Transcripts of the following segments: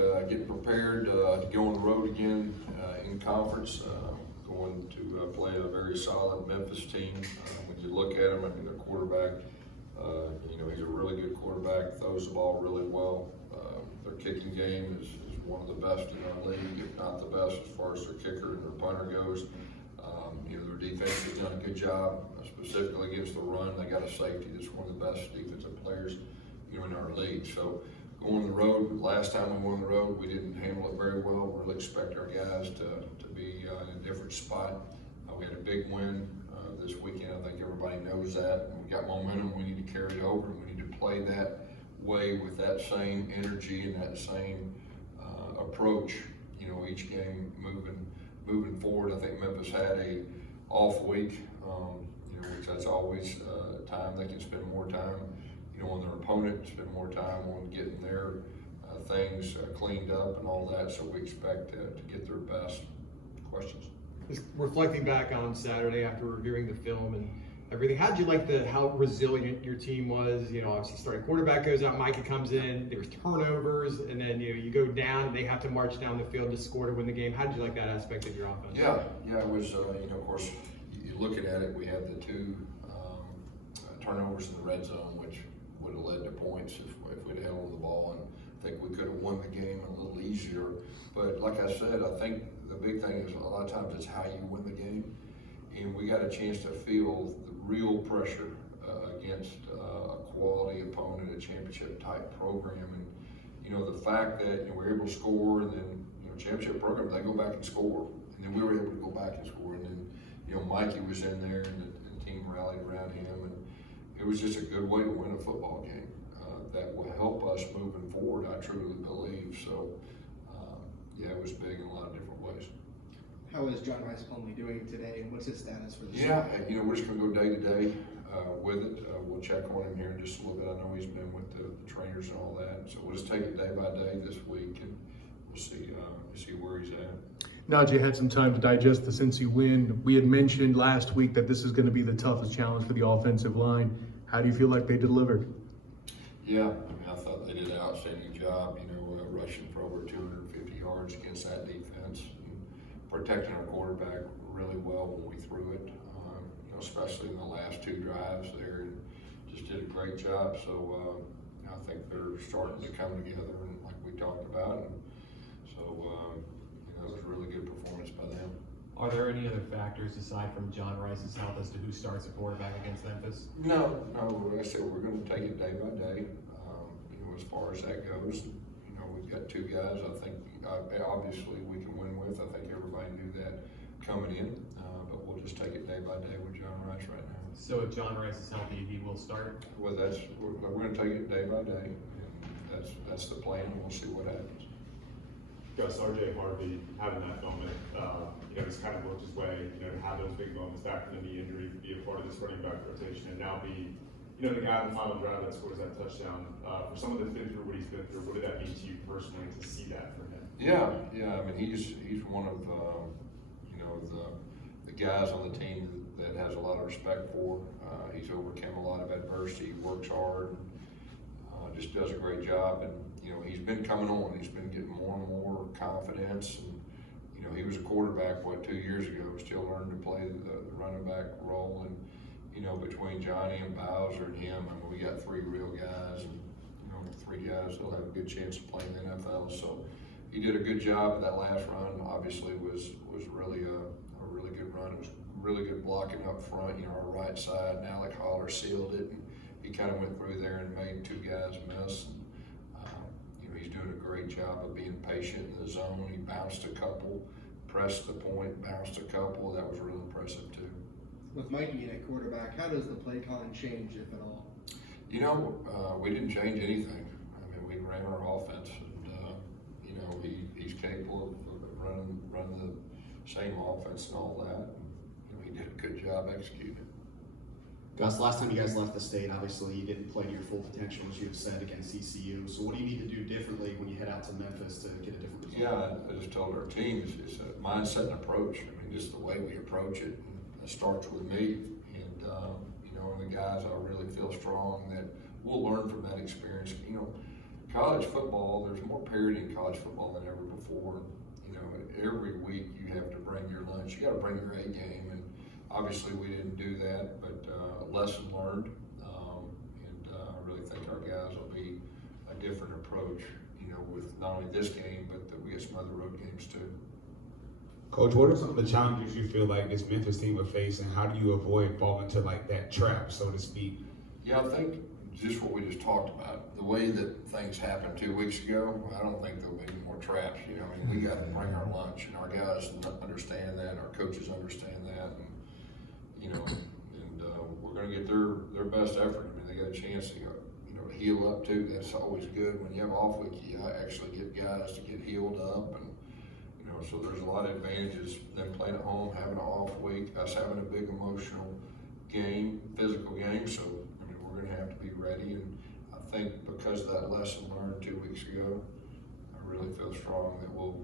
right, getting prepared to go on the road again in conference. Going to play a very solid Memphis team. When you look at them, I mean, their quarterback, he's a really good quarterback, throws the ball really well. Their kicking game is one of the best in our league, if not the best, as far as their kicker and their punter goes. Their defense has done a good job, specifically against the run. They got a safety that's one of the best defensive players, in our league. So going on the road, last time we went on the road, we didn't handle it very well. We really expect our guys to be in a different spot. We had a big win this weekend. I think everybody knows that. We got momentum. We need to carry it over, and we need to play that way with that same energy and that same approach. Each game moving forward. I think Memphis had a off week, which that's always time they can spend more time, on their opponent, spend more time on getting their things cleaned up and all that. So we expect to get their best. Questions? Just reflecting back on Saturday after reviewing the film and everything, how did you like how resilient your team was? Obviously starting quarterback goes out, Micah comes in, there's turnovers, and then you go down and they have to march down the field to score to win the game. How did you like that aspect of your offense? Yeah, it was, of course, you're looking at it, we had the two turnovers in the red zone, which would have led to points if we'd held the ball, and I think we could have won the game a little easier. But like I said, I think the big thing is a lot of times it's how you win the game, and we got a chance to feel the real pressure against a quality opponent, a championship type program. And the fact that we're able to score, and then championship program, they go back and score, and then we were able to go back and score, and then Mikey was in there, and the team rallied around him, and it was just a good way to win a football game that will help us moving forward, I truly believe. So it was big in a lot of different ways. How is John Rice Plumlee doing today, and what's his status for the season? Yeah, we're just going to go day to day with it. We'll check on him here in just a little bit. I know he's been with the trainers and all that, so we'll just take it day by day this week, and we'll see where he's at. Najee had some time to digest the Cincy win. We had mentioned last week that this is going to be the toughest challenge for the offensive line. How do you feel like they delivered? Yeah, I thought they did an outstanding job, rushing for over 250 yards against that defense, and protecting our quarterback really well when we threw it, especially in the last two drives there, and just did a great job. So I think they're starting to come together, and like we talked about, and so it was a really good performance by them. Are there any other factors aside from John Rice's health as to who starts at quarterback against Memphis? No. Like I said, we're going to take it day by day. As far as that goes, we've got two guys I think obviously we can win with. I think everybody knew that coming in, but we'll just take it day by day with John Rice right now. So if John Rice is healthy, he will start? Well, we're going to take it day by day, and that's the plan, and we'll see what happens. Gus, RJ Harvey having that moment, he's kind of worked his way, to have those big moments back from the injury, be a part of this running back rotation, and now be, the guy in the final drive that scores that touchdown. For someone that's been through what he's been through, what did that mean to you personally to see that for him? Yeah. I mean, he's one of the guys on the team that has a lot of respect for. He's overcome a lot of adversity. He works hard. Just does a great job, and he's been coming on. He's been getting more and more confidence, and he was a quarterback 2 years ago, still learning to play the running back role. And between Johnny and Bowser and him, I mean, we got three real guys, and three guys that'll have a good chance of playing in the NFL. So he did a good job. That last run obviously was really a really good run. It was really good blocking up front. Our right side, and Alec Holler sealed it, and he kind of went through there and made two guys miss. He's doing a great job of being patient in the zone. He bounced a couple, pressed the point, bounced a couple. That was really impressive too. With Mikey at quarterback, how does the play calling change, if at all? We didn't change anything. I mean, we ran our offense, and he's capable of running the same offense and all that. He did a good job executing it. Gus, last time you guys left the state, obviously you didn't play to your full potential, as you have said, against ECU. So what do you need to do differently when you head out to Memphis to get a different result? Yeah, I just told our team it's a mindset and approach. I mean, just the way we approach it. It starts with me, and the guys, I really feel strong that we'll learn from that experience. college football, there's more parity in college football than ever before. You know, every week you have to bring your lunch. You got to bring your A game, and obviously we didn't do that, but lesson learned. I really think our guys will be a different approach, you know, with not only this game, but that we get some other road games too. Coach, what are some of the challenges you feel like this Memphis team will face, and how do you avoid falling into like that trap, so to speak? Yeah, I think just what we just talked about, the way that things happened 2 weeks ago, I don't think there'll be any more traps. You know, I mean, we got to bring our lunch, and our guys understand that, our coaches understand that, and you know, we're going to get their best effort. I mean, they got a chance to heal up too. That's always good. When you have an off week, you actually get guys to get healed up, and so there's a lot of advantages. Them playing at home, having an off week, us having a big emotional game, physical game. So I mean, we're going to have to be ready. And I think because of that lesson learned 2 weeks ago, I really feel strong that we'll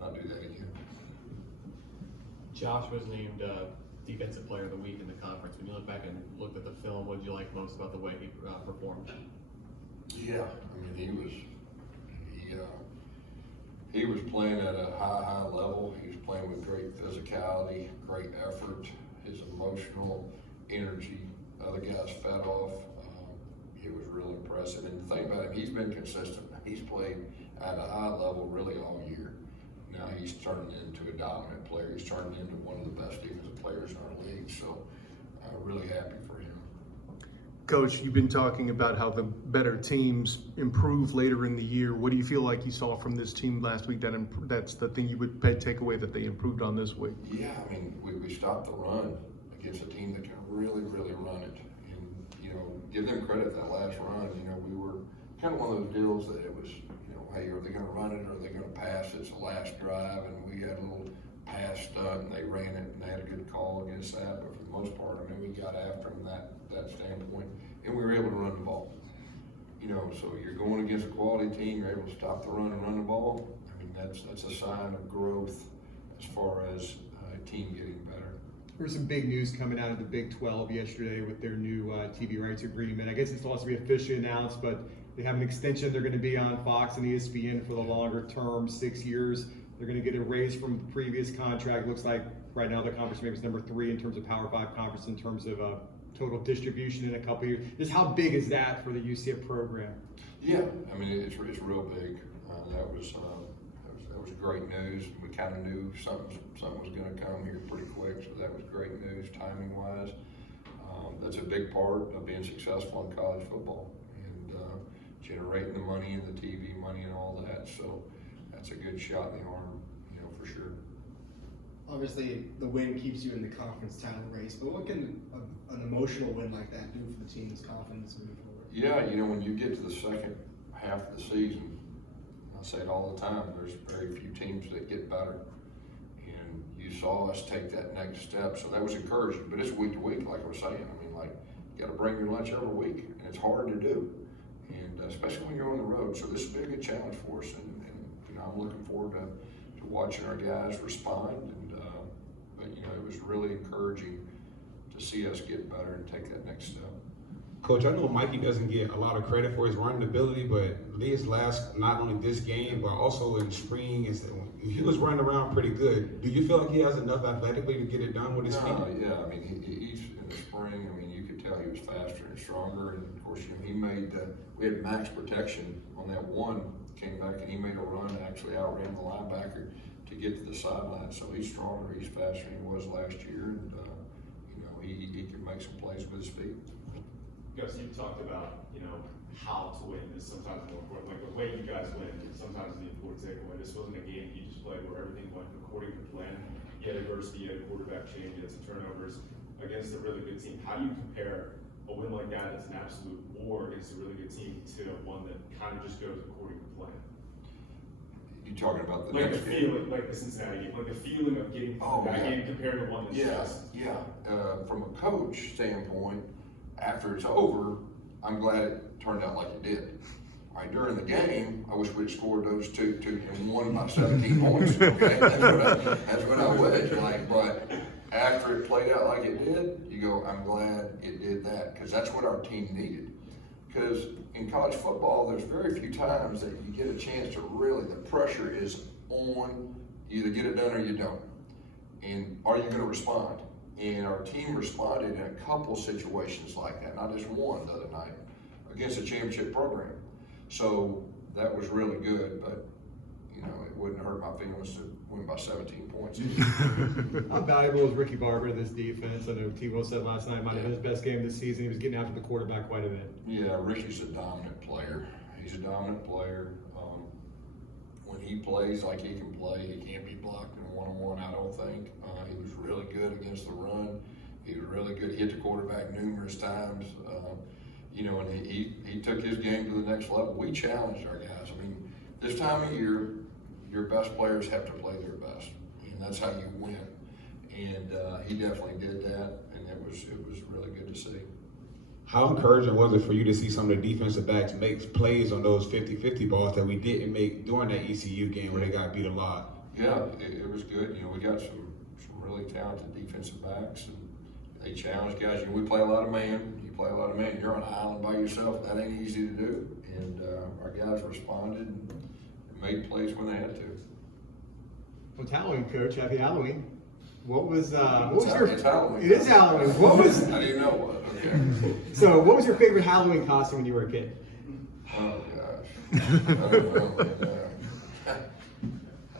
not do that again. Josh was named Defensive Player of the Week in the conference. When you look back and looked at the film, what did you like most about the way he performed? Yeah, I mean, he was playing at a high level. He was playing with great physicality, great effort, his emotional energy. Other guys fed off. It was real impressive. And the thing about him, he's been consistent. He's played at a high level really all year. Now he's turning into a dominant player. He's turning into one of the best defensive players in our league. So I'm really happy for him. Coach, you've been talking about how the better teams improve later in the year. What do you feel like you saw from this team last week that's the thing you would take away that they improved on this week? Yeah, I mean, we stopped the run against a team that can really run it. And, give them credit that last run. We were kind of one of those deals that it was, hey, are they going to run it or are they going to pass? It's the last drive, and we had a little pass stunt, and they ran it, and they had a good call against that. But for the most part, I mean, we got after them that standpoint, and we were able to run the ball. So you're going against a quality team, you're able to stop the run and run the ball. I mean, that's a sign of growth as far as a team getting better. There was some big news coming out of the Big 12 yesterday with their new TV rights agreement. I guess it's supposed to be officially announced, but they have an extension. They're going to be on Fox and ESPN for the longer term, 6 years. They're going to get a raise from the previous contract. Looks like right now the conference maybe is number 3 in terms of Power 5 conference in terms of total distribution in a couple of years. Just how big is that for the UCF program? Yeah, I mean, it's real big. That was great news. We kind of knew something was going to come here pretty quick, so that was great news timing wise. That's a big part of being successful in college football and generating the money and the TV money and all that. So that's a good shot in the arm, for sure. Obviously, the win keeps you in the conference title race, but what can an emotional win like that do for the team's confidence moving forward? Yeah, when you get to the second half of the season, I say it all the time, there's very few teams that get better. And you saw us take that next step, so that was encouraging. But it's week to week, like I was saying. I mean, you got to bring your lunch every week, and it's hard to do. And especially when you're on the road. So this will be a good challenge for us, and I'm looking forward to watching our guys respond. And but it was really encouraging to see us get better and take that next step. Coach, I know Mikey doesn't get a lot of credit for his running ability, but his last, not only this game, but also in spring, he was running around pretty good. Do you feel like he has enough athletically to get it done with his feet? Yeah, I mean, he's in the spring, I mean, you could tell he was faster and stronger, and of course, he made, we had max protection on that one, came back and he made a run, actually outran the linebacker to get to the sideline, so he's stronger, he's faster than he was last year, and he can make some plays with his feet. Gus, you talked about, how to win is sometimes more important. Like the way you guys win is sometimes the important takeaway. This wasn't a game you just played where everything went according to plan. You had adversity, you had a quarterback change, you had some turnovers against a really good team. How do you compare a win like that that's an absolute war against a really good team to one that kind of just goes according to plan? You talking about the like next the feeling, like the Cincinnati game, like the feeling of getting that game compared to one that's just. Yeah. From a coach standpoint, after it's over, I'm glad it turned out like it did. All right, during the game, I wish we'd scored those two and won by 17 points. Okay, that's what I would like. But after it played out like it did, you go, I'm glad it did that, because that's what our team needed. because in college football, there's very few times that you get a chance to really, the pressure is on, you either get it done or you don't. And are you going to respond? And our team responded in a couple situations like that, not just one the other night, against a championship program. So that was really good, but you know, it wouldn't hurt my feelings to win by 17 points. How valuable is Ricky Barber to this defense? I know T-Will said last night might have been his best game this season. He was getting after the quarterback quite a bit. Yeah, Ricky's a dominant player. He's a dominant player. When he plays like he can play, he can't be blocked in a one-on-one, I don't think. He was really good against the run. He was really good. He hit the quarterback numerous times. You know, and he took his game to the next level. We challenged our guys. I mean, this time of year, your best players have to play their best, and that's how you win. And he definitely did that, and it was really good to see. How encouraging was it for you to see some of the defensive backs make plays on those 50-50 balls that we didn't make during that ECU game where they got beat a lot? Yeah, it was good. You know, we got some really talented defensive backs, and they challenge guys. You know, we play a lot of man. You play a lot of man. You're on an island by yourself. That ain't easy to do. And our guys responded and made plays when they had to. Well, it's Halloween, Coach. Happy Halloween. What was It's your? Halloween. It is Halloween. What was? I didn't know what. Okay. So, what was your favorite Halloween costume when you were a kid? Oh gosh. I don't know.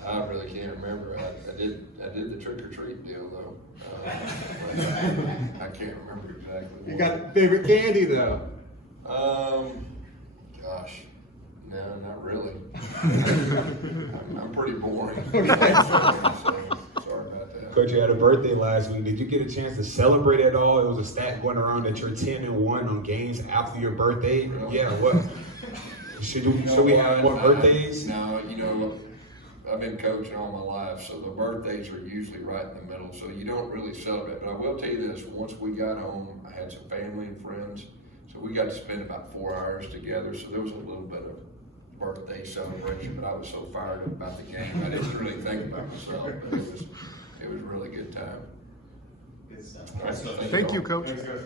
I really can't remember. I did the trick or treat deal though. I can't remember exactly. You got favorite candy though? Gosh, no, not really. I'm pretty boring. Okay. So, sorry about that. Coach, you had a birthday last week. Did you get a chance to celebrate at all? It was a stat going around that you're 10-1 on games after your birthday. Really? Yeah, what? Should we have more birthdays? No, you know, I've been coaching all my life, so the birthdays are usually right in the middle, so you don't really celebrate. But I will tell you this, once we got home, I had some family and friends, so we got to spend about 4 hours together, so there was a little bit of birthday celebration, but I was so fired up about the game, I didn't really think about myself, but it was a really good time. It's, All right, Thank you, Coach. Thanks, guys.